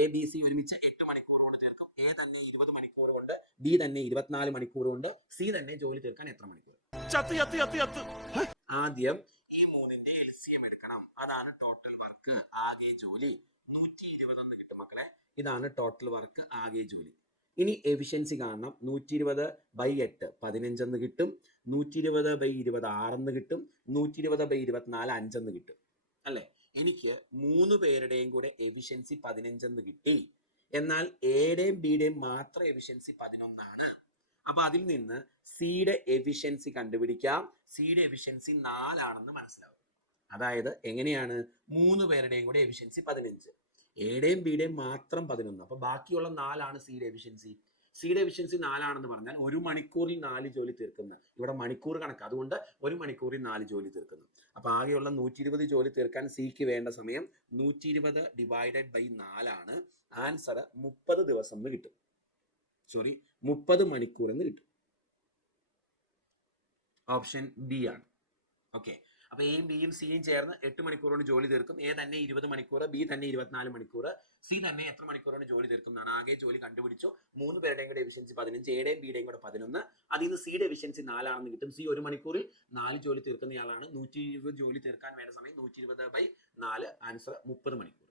A B C ഒരുമിച്ച് 8 മണിക്കൂർ കൊണ്ട് തീർക്കും. എ തന്നെ 20 മണിക്കൂർ കൊണ്ട്, ബി തന്നെ 24 മണിക്കൂർ കൊണ്ട്, സി തന്നെ ജോലി തീർക്കാൻ എത്ര മണിക്കൂർ? ആദ്യം ഈ മൂന്നിന്റെ എൽസിഎം എടുക്കണം. അതാണ് ടോട്ടൽ വർക്ക്, ആകെ ജോലി. 120 എന്ന് കിട്ടും മക്കളെ. ഇതാണ് ടോട്ടൽ വർക്ക്, ആകെ ജോലി. ഇനി എഫിഷ്യൻസി കാണണം. 120/8 15 എന്ന് കിട്ടും. 120/20 6 എന്ന് കിട്ടും. 120/24 5 എന്ന് കിട്ടും അല്ലെ. എനിക്ക് 3 പേരുടെയും കൂടെ എഫിഷ്യൻസി 15 എന്ന് കിട്ടി. എന്നാൽ എയുടെയും ബിയുടെയും മാത്രം എഫിഷ്യൻസി 11 ആണ്. അപ്പൊ അതിൽ നിന്ന് സിയുടെ എഫിഷ്യൻസി കണ്ടുപിടിക്കാം. സിയുടെ എഫിഷ്യൻസി 4 ആണെന്ന് മനസ്സിലാവും. അതായത് എങ്ങനെയാണ്? 3 പേരുടെയും കൂടെ എഫിഷ്യൻസി 15, എയുടെയും ബിയുടെയും മാത്രം 11. അപ്പൊ ബാക്കിയുള്ള 4 ആണ് സിയുടെ എഫിഷ്യൻസി. സിയുടെ എഫിഷ്യൻസി 4 ആണെന്ന് പറഞ്ഞാൽ 1 മണിക്കൂറിൽ 4 ജോലി തീർക്കുന്ന, ഇവിടെ മണിക്കൂർ കണക്ക്, അതുകൊണ്ട് 1 മണിക്കൂറിൽ 4 ജോലി തീർക്കുന്നു. അപ്പൊ ആകെയുള്ള 120 ജോലി തീർക്കാൻ സിക്ക് വേണ്ട സമയം 120/4 ആണ്. ആൻസർ 30 ദിവസം എന്ന് കിട്ടും. 30 മണിക്കൂർ എന്ന് കിട്ടും. ഓപ്ഷൻ ബി ആണ്. ഓക്കെ. അപ്പൊ എയും ബിയും സിയും ചേർന്ന് 8 മണിക്കൂർ കൊണ്ട് ജോലി തീർക്കും. എ തന്നെ 20 മണിക്കൂർ, ബി തന്നെ 24 മണിക്കൂർ, സി തന്നെ എത്ര മണിക്കൂർ കൊണ്ട് ജോലി തീർക്കും എന്നാണ്. ആകെ ജോലി കണ്ടുപിടിച്ചു. 3 പേരുടെയും കൂടെ എഫിഷ്യൻസി 15, എയുടെയും ബിയുടെയും കൂടെ 11. അതിൽ നിന്ന് സിയുടെ എഫിഷ്യൻസി 4 ആണെന്ന് കിട്ടും. സി 1 മണിക്കൂറിൽ 4 ജോലി തീർക്കുന്നയാളാണ്. 120 ജോലി തീർക്കാൻ വേണ്ട സമയം 120/4, ആൻസർ 30 മണിക്കൂർ.